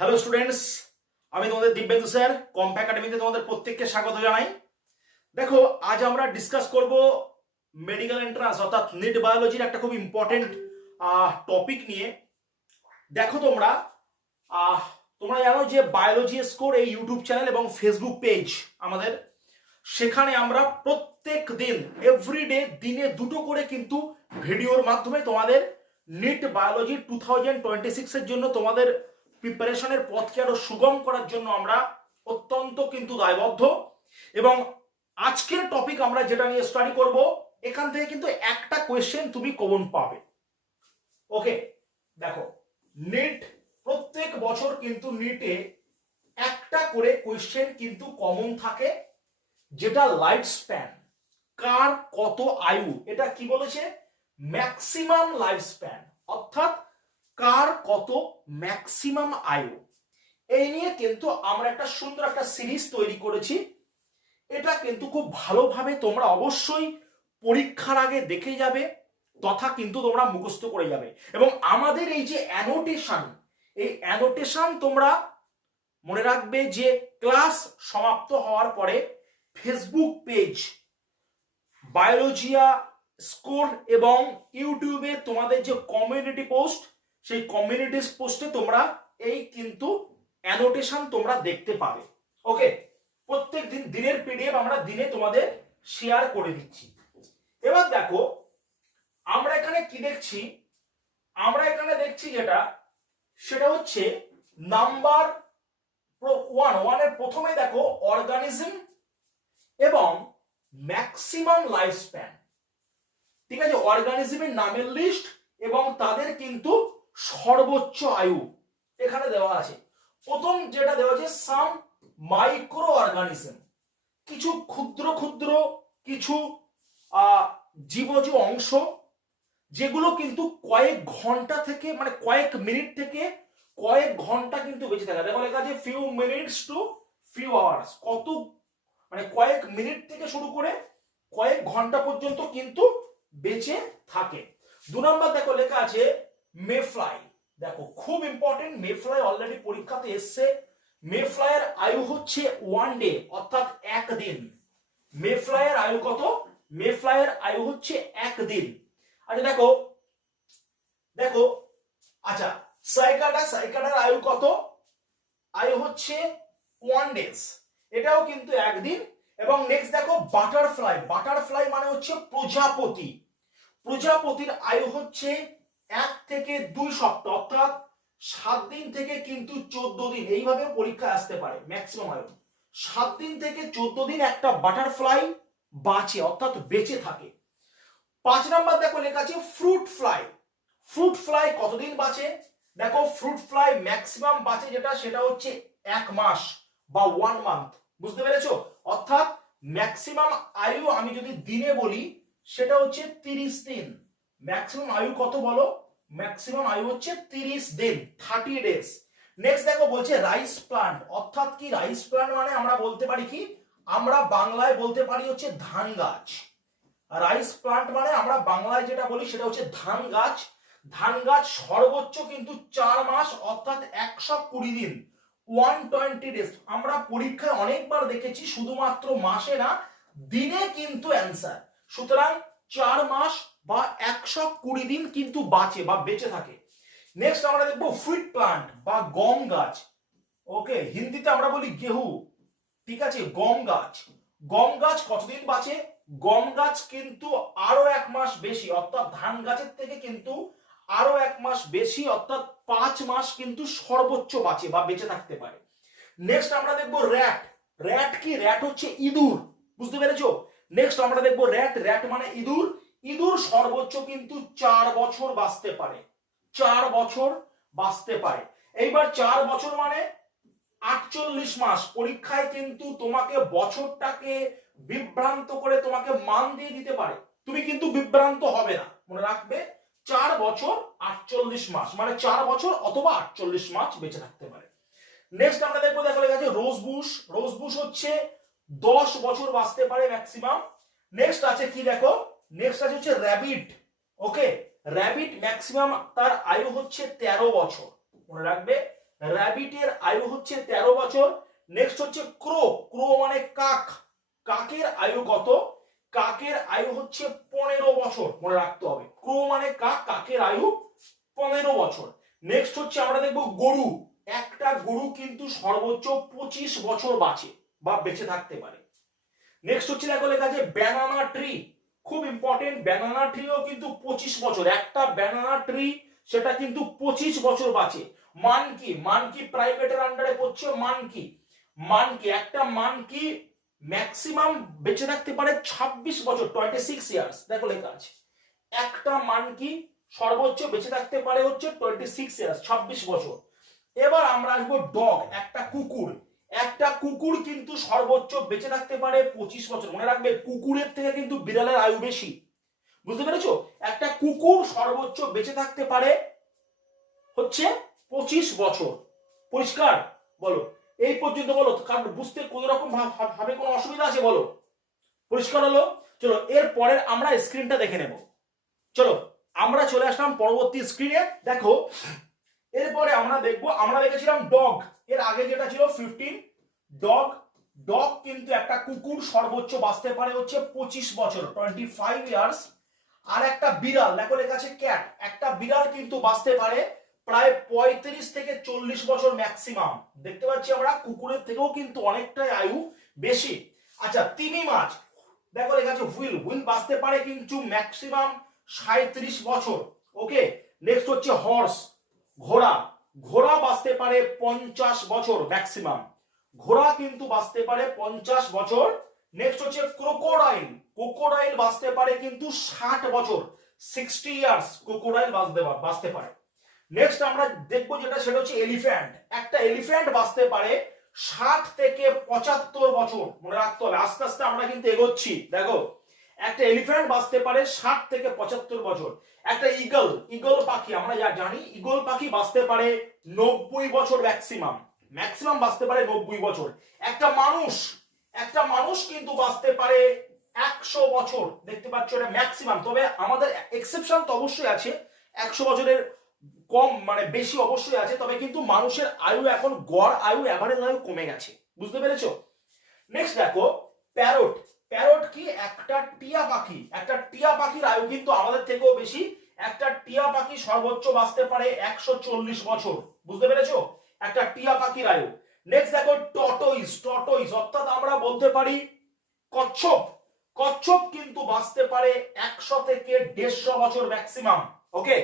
Hello students, আমি তোমাদের Dibyendu sir comp একাডেমিতে তোমাদের প্রত্যেককে স্বাগত জানাই। দেখো, আজ আমরা ডিসকাস করব মেডিকেল এন্ট্রান্স অর্থাৎ নিট বায়োলজির একটা খুব ইম্পর্টেন্ট টপিক নিয়ে। দেখো তোমরা তোমরা জানো যে বায়োলজি স্কোর এই ইউটিউব চ্যানেল এবং ফেসবুক পেজ আমাদের, সেখানে আমরা প্রত্যেক দিন এভরিডে দিনে দুটো করে কিন্তু ভিডিওর মাধ্যমে তোমাদের নিট বায়োলজি 2026 এর জন্য তোমাদের প্রিপারেশনের পথকে আরো সুগম করার জন্য আমরা অত্যন্ত কিন্তু দায়বদ্ধ। এবং আজকের টপিক আমরা যেটা নিয়ে স্টাডি করব, এখান থেকে কিন্তু একটা কোয়েশ্চেন তুমি কমন পাবে। ওকে, দেখো, নিট প্রত্যেক বছর কিন্তু নিটে একটা করে কোয়েশ্চেন কিন্তু কমন থাকে, যেটা লাইফ স্প্যান, কার কত আয়ু, এটা কি বলেছে, ম্যাক্সিমাম লাইফ স্প্যান, অর্থাৎ কার কত ম্যাক্সিমাম আয়ু। এই নিয়ে কিন্তু আমরা একটা সুন্দর একটা সিরিজ তৈরি করেছি। এটা কিন্তু খুব ভালোভাবে তোমরা অবশ্যই পরীক্ষার আগে দেখে যাবে, তথা কিন্তু তোমরা মুখস্থ করে যাবে। এবং আমাদের এই যে অ্যানোটেশন, এই অ্যানোটেশন তোমরা মনে রাখবে যে ক্লাস সমাপ্ত হওয়ার পরে ফেসবুক পেজ বায়োলজিয়া স্কোর এবং ইউটিউবে তোমাদের যে কমিউনিটি পোস্ট, সেই কমিউনিটি পোস্টে তোমরা এই কিন্তু অ্যানোটেশন তোমরা দেখতে পাবে। ওকে, প্রত্যেক দিন দিনের পিডিএফ আমরা দিনে তোমাদের শেয়ার করে দিচ্ছি। এবার দেখো, আমরা এখানে কি দেখছি, আমরা এখানে দেখছি যেটা, সেটা হচ্ছে নাম্বার ওয়ানের প্রথমে দেখো অর্গানিজম এবং ম্যাক্সিমাম লাইফ স্প্যান। ঠিক আছে, অর্গানিজমের নামের লিস্ট এবং তাদের কিন্তু সর্বোচ্চ আয়ু এখানে দেওয়া আছে। প্রথম যেটা দেওয়া আছে, সাম মাইক্রো অর্গানিজম, কিছু ক্ষুদ্র ক্ষুদ্র কিছু জীবজ অংশ, যেগুলো কিন্তু কয়েক ঘন্টা থেকে মানে কয়েক মিনিট থেকে কয়েক ঘন্টা কিন্তু বেঁচে থাকে। দেখো লেখা আছে few minutes to few hours, কত মানে কয়েক মিনিট থেকে শুরু করে কয়েক ঘন্টা পর্যন্ত কিন্তু বেঁচে থাকে। 2 নম্বর দেখো লেখা আছে মেফ্লাই। দেখো খুব ইম্পর্টেন্ট, মেফ্লাই অলরেডি পরীক্ষাতে এসছে। মেফ্লাইয়ের আয়ু হচ্ছে 1 ডে, অর্থাৎ একদিন। মেফ্লাইয়ের আয়ু কত? মেফ্লাইয়ের আয়ু হচ্ছে একদিন। আচ্ছা দেখো দেখো আচ্ছা, সাইকাডার আয়ু কত? আয়ু হচ্ছে 1 ডেজ, এটাও কিন্তু একদিন। এবং নেক্সট দেখো বাটারফ্লাই মানে হচ্ছে প্রজাপতি। প্রজাপতির আয়ু হচ্ছে 1 থেকে 2 সপ্তাহ, অর্থাৎ 7 দিন থেকে কিন্তু 14 দিন, এইভাবে পরীক্ষায় আসতে পারে। ম্যাক্সিমাম আয়ু 7 দিন থেকে 14 দিন একটা বাটারফ্লাই বাঁচে, অর্থাৎ বেঁচে থাকে। 5 নাম্বার দেখো লেখা আছে ফ্রুট ফ্লাই কতদিন বাঁচে? দেখো ফ্রুট ফ্লাই ম্যাক্সিমাম বাঁচে যেটা, সেটা হচ্ছে 1 মাস বা 1 মান্থ। বুঝতে পেরেছো? অর্থাৎ ম্যাক্সিমাম আয়ু আমি যদি দিনে বলি, সেটা হচ্ছে 30 দিন। ম্যাক্সিমাম আয়ু কত বলো? ম্যাক্সিমাম আয়ু হচ্ছে 30 দিন, 30 ডেজ। নেক্সট দেখো বলছে রাইস প্লান্ট, অর্থাৎ কি রাইস প্লান্ট মানে আমরা বলতে পারি কি, আমরা বাংলায় বলতে পারি হচ্ছে ধান গাছ। রাইস প্লান্ট মানে আমরা বাংলায় যেটা বলি সেটা হচ্ছে ধান গাছ। ধান গাছ সর্বোচ্চ কিন্তু 4 মাস, অর্থাৎ 120 দিন, 120 ডেজ। আমরা পরীক্ষায় অনেকবার দেখেছি শুধুমাত্র মাসে না, দিনে কিন্তু অ্যান্সার। সুতরাং 4 মাস বা 120 দিন কিন্তু বাঁচে বা বেঁচে থাকে। নেক্সট আমরা দেখবো হুইট প্লান্ট বা গম গাছ। ওকে, হিন্দিতে আমরা বলি গেহু, ঠিক আছে, গম গাছ কতদিন বাঁচে? গম গাছ কিন্তু আরো 1 মাস বেশি, অর্থাৎ ধান গাছের থেকে কিন্তু আরো 1 মাস বেশি, অর্থাৎ 5 মাস কিন্তু সর্বোচ্চ বাঁচে বা বেঁচে থাকতে পারে। নেক্সট আমরা দেখবো র্যাট কি? র্যাট হচ্ছে ইঁদুর। বুঝতে পেরেছো? নেক্সট আমরা দেখবো র্যাট মানে ইঁদুর সর্বোচ্চ কিন্তু 4 বছর বাঁচতে পারে, 4 বছর বাঁচতে পারে। এইবার 4 বছর মানে 48 মাস। পরীক্ষায় কিন্তু তোমাকে বছরটাকে বিভ্রান্ত করে তোমাকে মান দিয়ে দিতে পারে, তুমি কিন্তু বিভ্রান্ত হবে না, মনে রাখবে 4 বছর 48 মাস মানে 4 বছর অথবা 48 মাস বেঁচে থাকতে পারে। নেক্সট আমরা দেখবো, দেখো লেখা আছে রোজবুশ হচ্ছে 10 বছর বাঁচতে পারে ম্যাক্সিমাম। নেক্সট আছে কি দেখো, নেক্সট আছে হচ্ছে র‍্যাবিট। ওকে, র‍্যাবিট ম্যাক্সিমাম তার আয়ু হচ্ছে 13 বছর, মনে রাখবে র্যাবিটের আয়ু হচ্ছে 13 বছর। নেক্সট হচ্ছে ক্রো, ক্রো মানে কাক, কাকের আয়ু কত? কাকের আয়ু হচ্ছে 15 বছর, মনে রাখতে হবে। ক্রো মানে কাক, কাকের আয়ু 15 বছর। নেক্সট হচ্ছে আমরা দেখবো গরু, একটা গরু কিন্তু সর্বোচ্চ 25 বছর বাঁচে বা বেঁচে থাকতে পারে। নেক্সট হচ্ছে দেখো লেখা আছে ব্যানানা ট্রি, খুব ইম্পর্টেন্ট, ব্যানানা ট্রিও কিন্তু 25 বছর, একটা ব্যানানা ট্রি সেটা কিন্তু 25 বছর বাঁচে। মানকি, মানকি প্রাইভেটের আন্ডারে পড়ছে মানকি, মানকি একটা মানকি ম্যাক্সিমাম বেঁচে থাকতে পারে 26 বছর, 26 ইয়ার্স, দেখো লেখা আছে একটা মানকি সর্বোচ্চ বেঁচে থাকতে পারে হচ্ছে 26 ইয়ার্স, 26 বছর। এবার আমরা আসবো ডগ, একটা কুকুর, একটা কুকুর কিন্তু সর্বোচ্চ বেঁচে থাকতে পারে 25 বছর। মনে রাখবে কুকুরের থেকে কিন্তু বিড়ালের আয়ু বেশি, বুঝতে পেরেছো? একটা কুকুর সর্বোচ্চ বেঁচে থাকতে পারে হচ্ছে 25 বছর। পরিষ্কার? বলো এই পর্যন্ত বলো, কারণ বুঝতে কোন রকম ভাবে কোনো অসুবিধা আছে বলো? পরিষ্কার হলো? চলো এর পরের আমরা স্ক্রিনটা দেখে নেব। চলো আমরা চলে আসলাম পরবর্তী স্ক্রিনে। দেখো এরপরে আমরা দেখবো, আমরা দেখেছিলাম ডগ, এর আগে যেটা ছিল 15 ডগ। ডগ কিন্তু একটা কুকুর সর্বোচ্চ বাঁচতে পারে হচ্ছে 25 বছর, 25 ইয়ার্স। আর একটা বিড়াল, দেখো লেখা আছে ক্যাট, একটা বিড়াল কিন্তু বাঁচতে পারে প্রায় 35 থেকে 40 বছর ম্যাক্সিমাম। দেখতে পাচ্ছি আমরা কুকুরের থেকেও কিন্তু অনেকটাই আয়ু বেশি। আচ্ছা তিমি মাছ, দেখো লেখা আছে হুইল, হুইল বাঁচতে পারে কিন্তু ম্যাক্সিমাম 37 বছর। ওকে, নেক্সট হচ্ছে হর্স, ঘোড়া, ঘোড়া বাঁচতে পারে 50 বছর ম্যাক্সিমাম, ঘোড়া কিন্তু বাঁচতে পারে 50 বছর। নেক্সট হচ্ছে ক্রোকোডাইল, ক্রোকোডাইল বাঁচতে পারে কিন্তু 60 বছর, 60 ইয়ার্স ক্রোকোডাইল বাঁচতে পারে। নেক্সট আমরা দেখবো যেটা সেটা হচ্ছে এলিফ্যান্ট, একটা এলিফ্যান্ট বাঁচতে পারে 60 থেকে 75 বছর, মনে রাখতে হবে, আস্তে আস্তে আমরা কিন্তু এগোচ্ছি। দেখো একটা এলিফ্যান্ট বাঁচতে পারে 60 থেকে 75 বছর। একটা ঈগল, ঈগল পাখি, আমরা যা জানি ঈগল পাখি বাঁচতে পারে 90 বছর ম্যাক্সিমাম, ম্যাক্সিমাম বাঁচতে পারে 90 বছর। একটা মানুষ, একটা মানুষ কিন্তু বাঁচতে পারে 100 বছর, দেখতে পাচ্ছ এটা ম্যাক্সিমাম, তবে আমাদের এক্সেপশন তো অবশ্যই আছে, 100 বছরের কম মানে বেশি অবশ্যই আছে, তবে কিন্তু মানুষের আয়ু এখন গড় আয়ু, এভারেজ আয়ু কমে গেছে, বুঝতে পেরেছো? নেক্সট দেখো প্যারট, প্যারট কি? একটা টিয়া পাখি, একটা টিয়া পাখির আয়ু কিন্তু আমাদের থেকেও বেশি, একটা টিয়া পাখি সর্বোচ্চ বাঁচতে পারে 140 বছর, বুঝতে পেরেছো? একটা টিয়া পাখির আয়ু। নেক্সট দেখো টর্টয়েস, টর্টয়েস অর্থাৎ আমরা বলতে পারি কচ্ছপ, কচ্ছপ কিন্তু বাঁচতে পারে 100 থেকে 150 বছর ম্যাক্সিমাম। ওকে,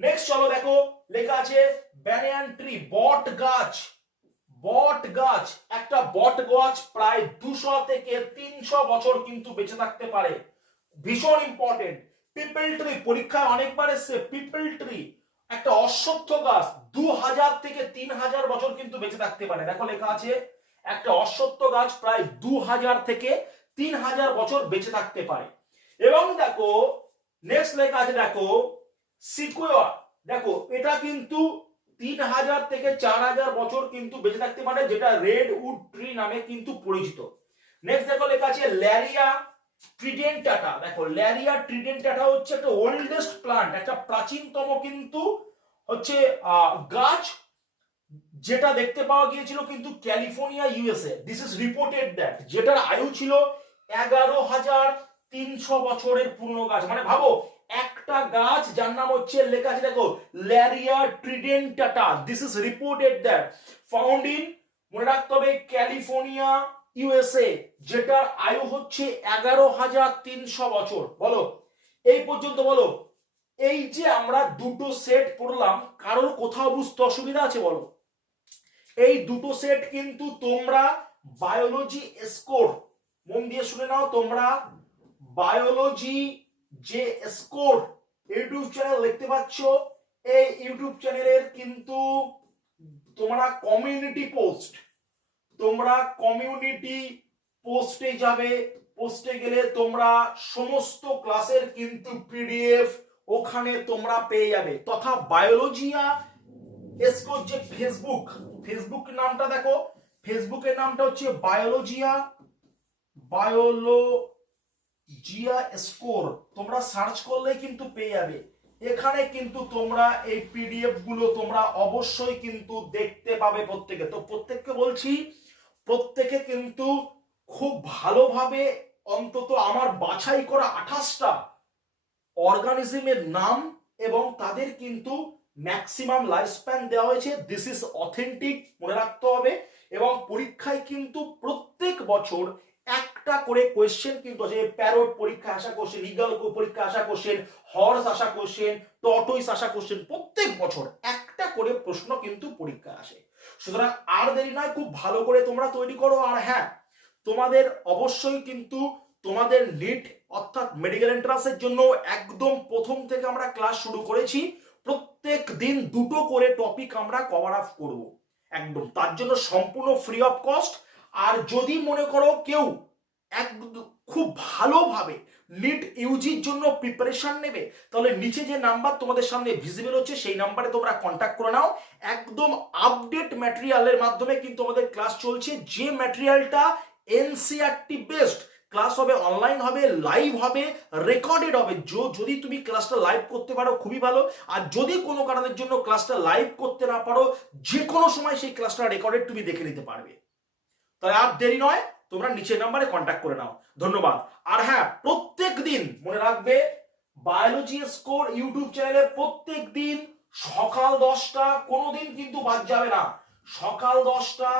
নেক্সট চলো দেখো লেখা আছে ব্যানিয়ান ট্রি, বট গাছ, বট গাছ, একটা বট গাছ প্রায় 200 থেকে 300 বছর কিন্তু বেঁচে থাকতে পারে, ভীষণ ইম্পর্টেন্ট। পিপল ট্রি, পরীক্ষায় অনেকবার এসছে পিপল ট্রি, একটা অশ্বত্থ গাছ 2000 থেকে 3000 বছর কিন্তু বেঁচে থাকতে পারে, দেখো লেখা আছে একটা অশ্বত্থ গাছ প্রায় 2000 থেকে 3000 বছর বেঁচে থাকতে পারে। এবং দেখো নেক্সট লেখা আছে দেখো সিকুয়ার, দেখো এটা কিন্তু 3000 থেকে 4000 বছর কিন্তু বেঁচে থাকতে পারে, যেটা রেড উড ট্রি নামে কিন্তু পরিচিত। নেক্সট দেখো লেখা আছে ল্যারিয়া ট্রিডেন্টাটা, দেখো ল্যারিয়া ট্রিডেন্টাটা হচ্ছে একটা ওল্ডেস্ট প্লান্ট, একটা প্রাচীনতম কিন্তু হচ্ছে গাছ, যেটা দেখতে পাওয়া গিয়েছিল কিন্তু California USA. This is reported that, যেটার আয়ু ছিল 11300 বছরের পুরনো গাছ, মানে ভাবো একটা গাছ যার নাম হচ্ছে লেখা আছে দেখো Larrea tridentata, this is reported that found in, মনে রাখতে হবে ক্যালিফোর্নিয়া ইউএসএ, যেটার আয়ু হচ্ছে 11300 বছর। বলো এই পর্যন্ত বলো, এই যে আমরা দুটো সেট পড়লাম, কারোর কোথাও বুঝতে অসুবিধা আছে বলো? এই দুটো সেট কিন্তু তোমরা বায়োলজি স্কোর, মন দিয়ে শুনে নাও, তোমরা বায়োলজি যে স্কোর ইউটিউব চ্যানেল দেখতে পাচ্ছ, এই ইউটিউব চ্যানেলের কিন্তু তোমরা কমিউনিটি পোস্ট, তোমরা কমিউনিটি পোস্টে যাবে, পোস্টে গেলে তোমরা সমস্ত ক্লাসের কিন্তু পিডিএফ ওখানে তোমরা পেয়ে যাবে, তথা বায়োলজিয়া স্কোর যে ফেসবুক, ফেসবুক নামটা দেখো, ফেসবুকের নামটা হচ্ছে বায়োলজিয়া, বায়োলজিয়া স্কোর, তোমরা সার্চ করলে কিন্তু পেয়ে যাবে। এখানে কিন্তু তোমরা এই পিডিএফ গুলো তোমরা অবশ্যই কিন্তু দেখতে পাবে প্রত্যেকে। তো প্রত্যেককে বলছি, প্রত্যেকে কিন্তু খুব ভালোভাবে অন্তত আমার বাছাই করা 28টা অর্গানিজমের নাম এবং তাদের কিন্তু ম্যাক্সিমাম লাইফ স্প্যান দেওয়া হয়েছে। দিস ইজ অথেন্টিক, মনে রাখতে হবে। এবং পরীক্ষায় কিন্তু প্রত্যেক বছর একটা করে কোয়েশ্চেন কিন্তু আছে। প্যারট পরীক্ষা আসা কোশ্চেন, ইগল পরীক্ষা আসা কোশ্চেন, হর্স আসা কোশ্চেন, টর্টয়েস আসা কোশ্চেন, প্রত্যেক বছর একটা করে প্রশ্ন কিন্তু পরীক্ষা আসে। সুতরাং আর দেরি নয়, খুব ভালো করে তোমরা তৈরি করো। আর হ্যাঁ, তোমাদের অবশ্যই কিন্তু তোমাদের নিট অর্থাৎ মেডিকেল এন্ট্রান্সের জন্য একদম প্রথম থেকে আমরা ক্লাস শুরু করেছি। প্রত্যেক দিন 2টো করে টপিক আমরা কভার আপ করব একদম, তার জন্য সম্পূর্ণ ফ্রি অফ কস্ট। আর যদি মনে করো কেউ খুব ভালোভাবে নিট ইউজির জন্য প্রিপারেশন নেবে, তাহলে নিচে যে নাম্বার তোমাদের সামনে ভিজিবল হচ্ছে সেই নাম্বারে তোমরা কন্ট্যাক্ট করে নাও। একদম আপডেট ম্যাটেরিয়ালের মাধ্যমে কিন্তু আমাদের ক্লাস চলছে। যে ম্যাটেরিয়ালটা এনসিইআরটি বেসড ক্লাস হবে, অনলাইন হবে, লাইভ হবে, রেকর্ডেড হবে। যদি তুমি ক্লাসটা লাইভ করতে পারো খুবই ভালো, আর যদি কোনো কারণের জন্য ক্লাসটা লাইভ করতে না পারো, যে কোনো সময় সেই ক্লাসটা রেকর্ডেড তুমি দেখে নিতে পারবে। তাহলে আর দেরি নয়, তোমরা নিচের নাম্বারে কন্ট্যাক্ট করে নাও। ধন্যবাদ। আর হ্যাঁ, প্রত্যেক দিন মনে রাখবে, বায়োলজি স্কোর ইউটিউব চ্যানেলে প্রত্যেক দিন সকাল 10টা, কোনোদিন কিন্তু বাদ যাবে না, সকাল 10টা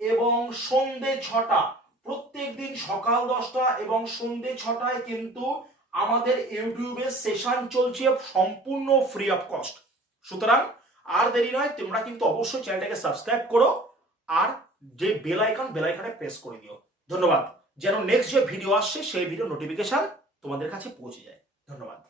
এবং সন্ধে 6টা, প্রত্যেক দিন সকাল 10টা এবং সন্ধে 6টায় কিন্তু আমাদের ইউটিউবে সেশন চলছে সম্পূর্ণ ফ্রি অফ কস্ট। সুতরাং আর দেরি নয়, তোমরা কিন্তু অবশ্যই চ্যানেলটাকে সাবস্ক্রাইব করো আর যে বেল আইকনে প্রেস করে দিও। ধন্যবাদ। যেন নেক্সট যে ভিডিও আসছে সেই ভিডিও নোটিফিকেশন তোমাদের কাছে পৌঁছে যায়। ধন্যবাদ।